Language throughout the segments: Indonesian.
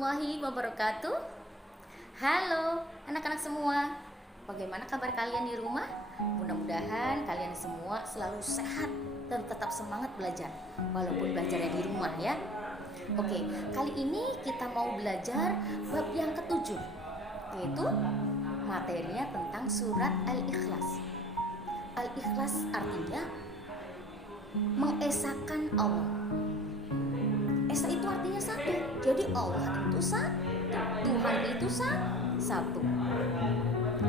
warahmatullahi wabarakatuh. Halo anak-anak semua, bagaimana kabar kalian di rumah? Mudah-mudahan kalian semua selalu sehat dan tetap semangat belajar, walaupun belajarnya di rumah ya. Oke, kali ini kita mau belajar bab yang ketujuh, yaitu materinya tentang surat Al-Ikhlas. Al-Ikhlas artinya mengesahkan Allah. Esa itu artinya satu. Jadi Allah itu satu, Tuhan itu satu.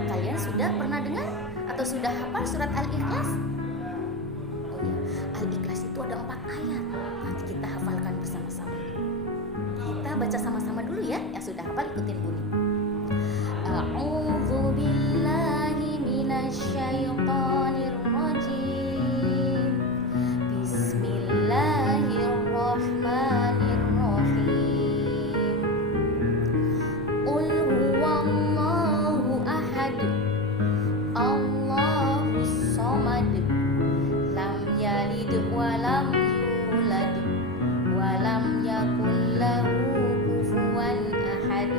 Kalian sudah pernah dengar atau sudah hafal surat Al-Ikhlas? Oh iya, Al-Ikhlas itu ada 4 ayat. Nanti kita hafalkan bersama-sama. Kita baca sama-sama dulu ya. Yang sudah hafal ikutin bunyi. A'udzu billahi minasyaitonir rajim. Bismillahirrahmanirrahim. Qul huwallahu ahad. Allahus samad. Lam yalid wa lam yulad wa lam yakul lahu kufuwan ahad.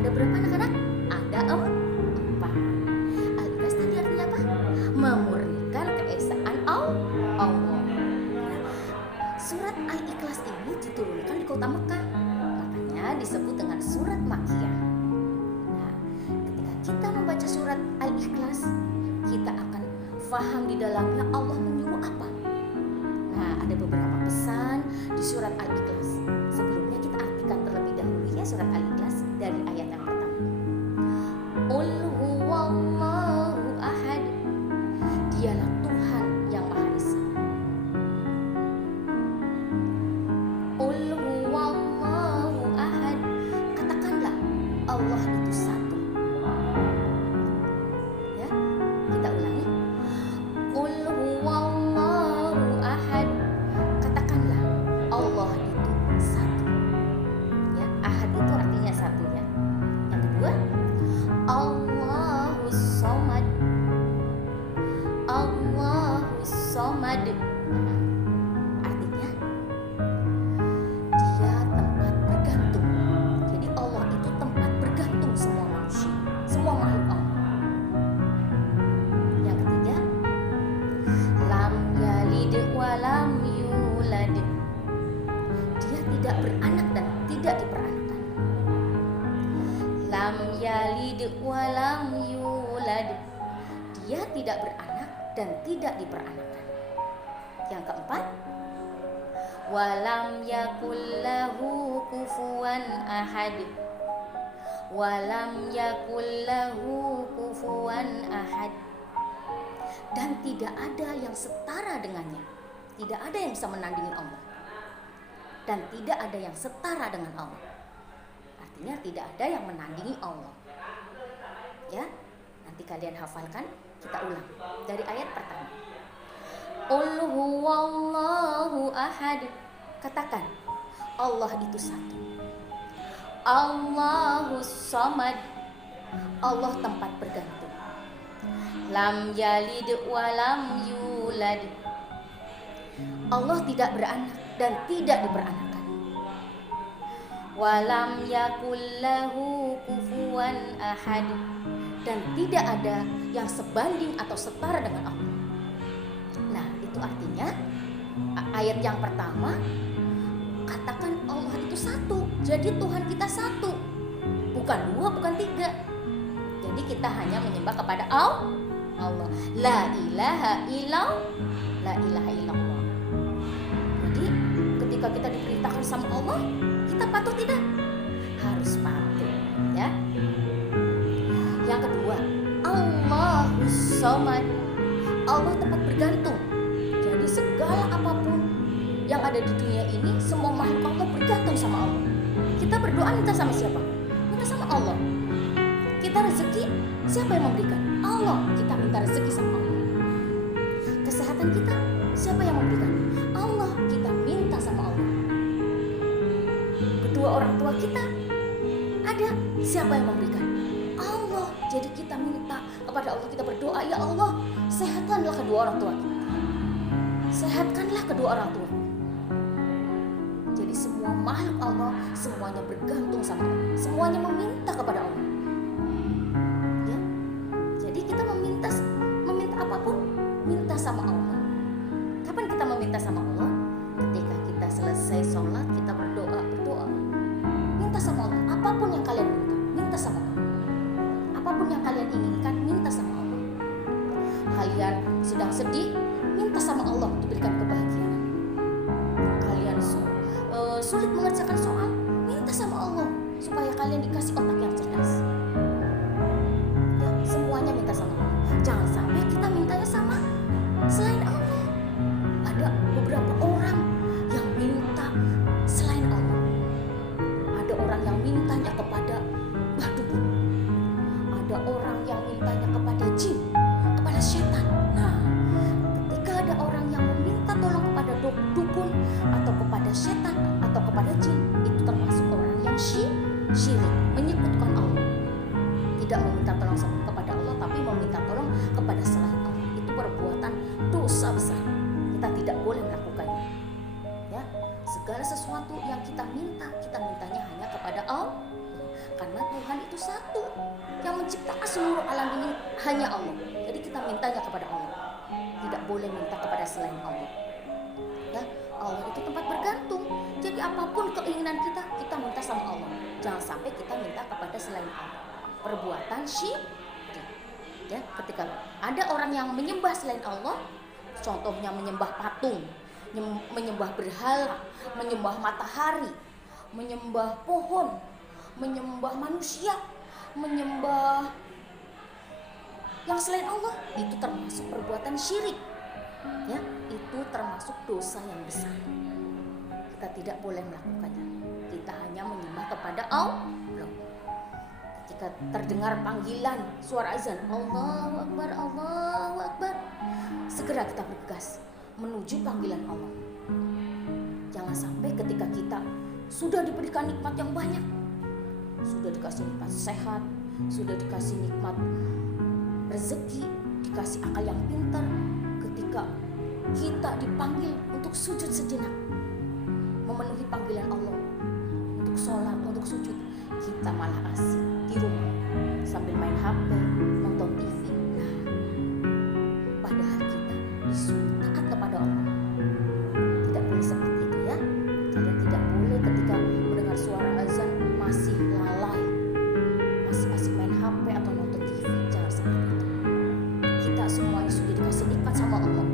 Ada berapa anak-anak? Ada 4. Al-Ikhlas tadi artinya apa? Memurnikan keesaan Allah. Surat Al-Ikhlas ini diturunkan di kota Mekah, makanya disebut dengan surat Makkiyah. Nah, ketika kita membaca surat Al-Ikhlas, kita akan faham di dalamnya Allah menyuruh apa. Nah, ada beberapa pesan di surat Al-Ikhlas. Sebelumnya kita artikan terlebih dahulu ya surat Al-Ikhlas dari ayat yang pertama. Qul huwallahu ahad. Dialah Tuhan yang Maha Esa. Qul huwallahu ahad. Katakanlah Allah itu satu. Ya, kita ulangi. Qul huwallahu ahad. Katakanlah Allah itu satu. Ya, ahad itu artinya satu ya. Yang kedua, Allahus samad. Allahus samad. Artinya dia tempat bergantung. Jadi Allah itu tempat bergantung semua manusia, semua makhluk Allah. Yang ketiga, lam yalid wa lam yulad. Dia tidak beranak dan tidak diperanakan. Lam yalid wa lam yulad. Dia tidak beranak dan tidak diperanakan. Yang keempat, walam yakul lahu kufuwan ahad. Walam yakul lahu kufuwan ahad. Dan tidak ada yang setara dengannya. Tidak ada yang bisa menandingi Allah. Dan tidak ada yang setara dengan Allah. Artinya tidak ada yang menandingi Allah. Ya, nanti kalian hafalkan. Kita ulang dari ayat pertama. Qul huwallahu ahad. Katakan Allah itu satu. Allahus samad. Allah tempat bergantung. Lam yalid wa lam yulad. Allah tidak beranak dan tidak diperanakan. Walam yakul lahu kufuwan ahad. Dan tidak ada yang sebanding atau setara dengan Allah. Nah, itu artinya ayat yang pertama, katakan Allah itu satu. Jadi Tuhan kita satu, bukan 2, bukan 3. Jadi kita hanya menyembah kepada Allah. La ilaha illallah. Jadi ketika kita diperintahkan sama Allah, kita patuh tidak? Harus patuh ya. Yang kedua, Allahus samad. Allah tempat bergantung. Jadi segala apapun yang ada di dunia ini, semua makhluk Allah bergantung sama Allah. Kita berdoa minta sama siapa? Minta sama Allah. Kita rezeki, siapa yang memberikan? Allah. Kita minta rezeki sama Allah. Kesehatan kita, siapa yang memberikan? Allah. Kita minta sama Allah. Kedua orang tua kita, ada siapa yang memberikan? Allah. Jadi kita minta kepada Allah, kita berdoa, ya Allah, sehatkanlah kedua orang tua kita. Sehatkanlah kedua orang tua. Jadi semua semua makhluk Allah semuanya bergantung sama Allah, semuanya meminta kepada Allah. Ya, jadi kita meminta apapun, minta sama Allah. Kapan kita meminta sama Allah? Ketika kita selesai sholat, kita berdoa, minta sama Allah. Apapun yang kalian minta sama Allah. Apapun yang kalian inginkan, minta sama Allah. Kalian sedang sedih, minta sama Allah untuk berikan kebahagiaan. Kalian sulit mengerjakan soal, minta sama Allah supaya kalian dikasih otak yang cerdas. Ya, semuanya minta sama Allah. Jangan sampai kita mintanya sama selain Allah. Ada beberapa orang yang minta selain Allah. Ada orang yang mintanya kepada batu, ada orang yang mintanya kepada jin, kepada setan. Nah, ketika ada orang yang meminta tolong kepada dukun atau kepada setan atau kepada jin, itu termasuk orang yang syirik, menyekutukan Allah. Tidak meminta tolong kepada Allah, tapi meminta tolong kepada selain Allah. Itu perbuatan dosa besar. Kita tidak boleh melakukannya. Ya, segala sesuatu yang kita mintanya hanya kepada Allah. Karena Tuhan itu satu, yang menciptakan seluruh alam ini hanya Allah. Jadi kita mintanya kepada Allah, tidak boleh minta kepada selain Allah. Ya, Allah itu tempat bergantung. Jadi apapun keinginan kita minta sama Allah. Jangan sampai kita minta kepada selain Allah. Perbuatan syirik. Ya, ketika ada orang yang menyembah selain Allah, contohnya menyembah patung, menyembah berhala, menyembah matahari, menyembah pohon, menyembah manusia, menyembah yang selain Allah, itu termasuk perbuatan syirik. Ya, itu termasuk dosa yang besar. Kita tidak boleh melakukannya. Kita hanya menyembah kepada Allah. Ketika terdengar panggilan suara azan, Allahu Akbar, Allahu Akbar, segera kita bergegas menuju panggilan Allah. Jangan sampai ketika kita sudah diberikan nikmat yang banyak, sudah dikasih nikmat sehat, sudah dikasih nikmat rezeki, dikasih akal yang pintar, ketika kita dipanggil untuk sujud sejenak, memenuhi panggilan Allah, untuk sholat, untuk sujud, kita malah asik di rumah sambil main HP, nonton TV. Nah, padahal kita disuruh taat kepada Allah. Tidak boleh seperti itu, ya. Kalian tidak boleh ketika mendengar suara azan masih lalai, masih main HP atau nonton TV. Jangan seperti itu. Kita semuanya sudah dikasih nikmat sama Allah.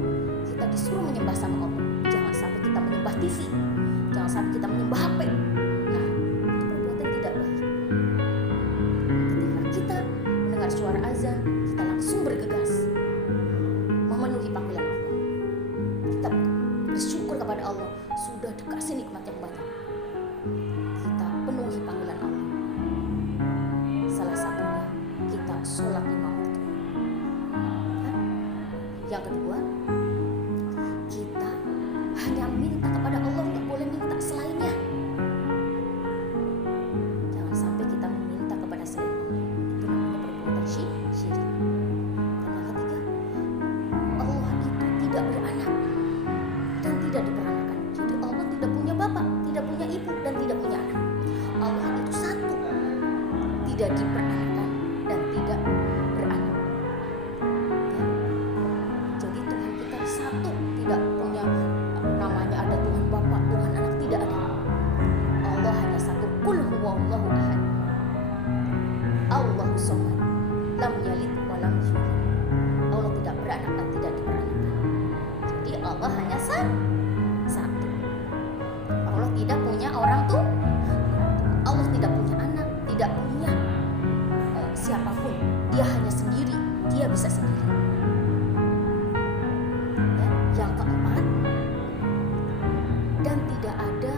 Kita disuruh menyembah sama Allah. Jangan sampai kita menyembah TV. Jangan sampai kita menyembah HP. Nah, itu perbuatan tidak baik. Ketika kita mendengar suara azan, kita langsung bergegas memenuhi panggilan Allah. Kita bersyukur kepada Allah sudah dikasih nikmat yang banyak. Kita penuhi panggilan Allah. Salah satunya kita sholat 5 waktu. Yang kedua, kita hanya minta kepada Allah, tidak boleh minta selainnya. Jangan sampai kita meminta kepada selain Allah. Itu namanya perbuatan syirik. Dan yang ketiga, Allah itu tidak beranak dan tidak diperanakan. Jadi Allah tidak punya bapak, tidak punya ibu, dan tidak punya anak. Allah itu satu, tidak diperanakan dan tidak beranak. Ya. Jadi Tuhan kita satu, tidak punya namanya ada Tuhan bapak, Tuhan anak, tidak ada. Allah hanya satu, qul huwallahu ahad, Allahu somad, lam yalid wa lam yulad. Allah tidak beranak dan tidak diperanakan. Jadi Allah hanya satu. Allah tidak punya orang tua. Allah tidak punya anak, tidak punya siapapun. Dia hanya sendiri, dia bisa sendiri. Ya. Yang keempat, dan tidak ada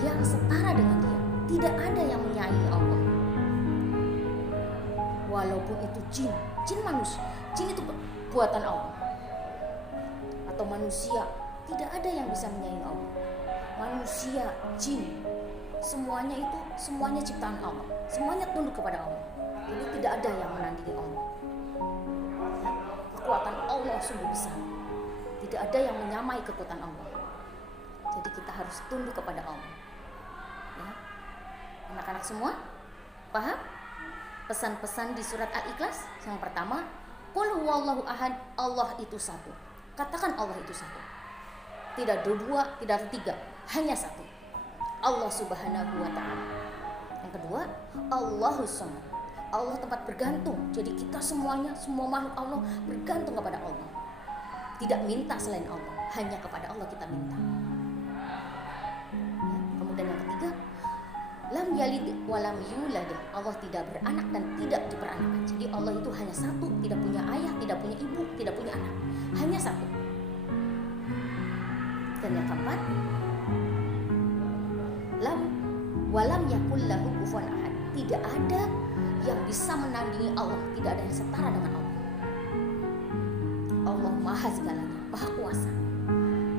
yang setara dengan dia. Tidak ada yang menyaingi Allah. Walaupun itu jin manusia, jin itu buatan Allah atau manusia, tidak ada yang bisa menyaingi Allah. Manusia, jin, semuanya ciptaan Allah, semuanya tunduk kepada Allah. Jadi tidak ada yang menandingi Allah. Kekuatan Allah sungguh besar. Tidak ada yang menyamai kekuatan Allah. Jadi kita harus tunduk kepada Allah. Anak-anak semua paham pesan-pesan di surat Al-Ikhlas? Yang pertama, qul huwallahu ahad, Allah itu satu. Katakan Allah itu satu. Tidak ada dua, tidak ada tiga, hanya satu. Allah Subhanahu wa ta'ala. Yang kedua, Allahus Samad. Allah tempat bergantung. Jadi kita semuanya, semua makhluk Allah bergantung kepada Allah. Tidak minta selain Allah, hanya kepada Allah kita minta. Kemudian yang ketiga, lam yalid walam yulad. Allah tidak beranak dan tidak diperanakan. Jadi Allah itu hanya satu, tidak punya ayah, tidak punya ibu, tidak punya anak. Hanya satu. Dan yang keempat, lam walam yakul lahu kufuwan ahad. Tidak ada yang bisa menandingi Allah, tidak ada yang setara dengan Allah. Allah maha segalanya, maha kuasa.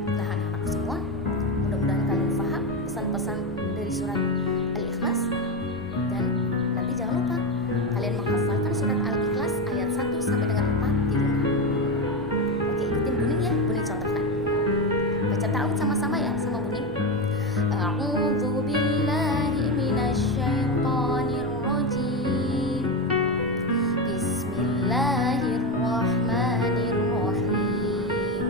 Nah anak-anak semua, mudah-mudahan kalian paham pesan-pesan dari surat Al-Ikhlas. Dan nanti jangan lupa kalian menghafalkan surat Al-Ikhlas ayat 1 sampai dengan 4 di rumah. Oke, ikutin Buning ya, Buning contohkan. Baca ta'awudz sama-sama ya, sama Buning. A'udzu billahi minasyaitonir rajim. Bismillahirrahmanirrahim.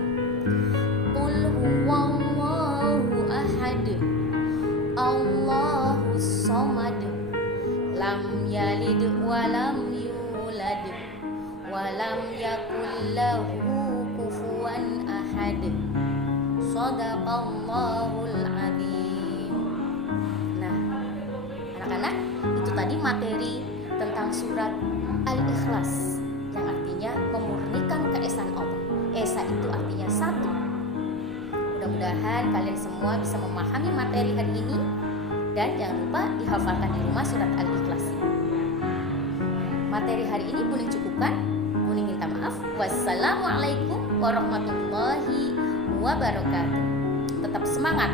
Qul huwallahu ahad, Allahus samad, lam yalid walam yulad, walam yakul lahu kufuwan ahad. Shadaqallahul adzim. Nah, anak-anak, itu tadi materi tentang surat Al-Ikhlas yang artinya memurnikan keesaan Allah. Esa itu artinya satu. Mudah-mudahan kalian semua bisa memahami materi hari ini dan jangan lupa dihafalkan di rumah surat Al-Ikhlas. Materi hari ini Buning cukupkan. Buning minta maaf. Wassalamualaikum warahmatullahi wabarakatuh. Tetap semangat.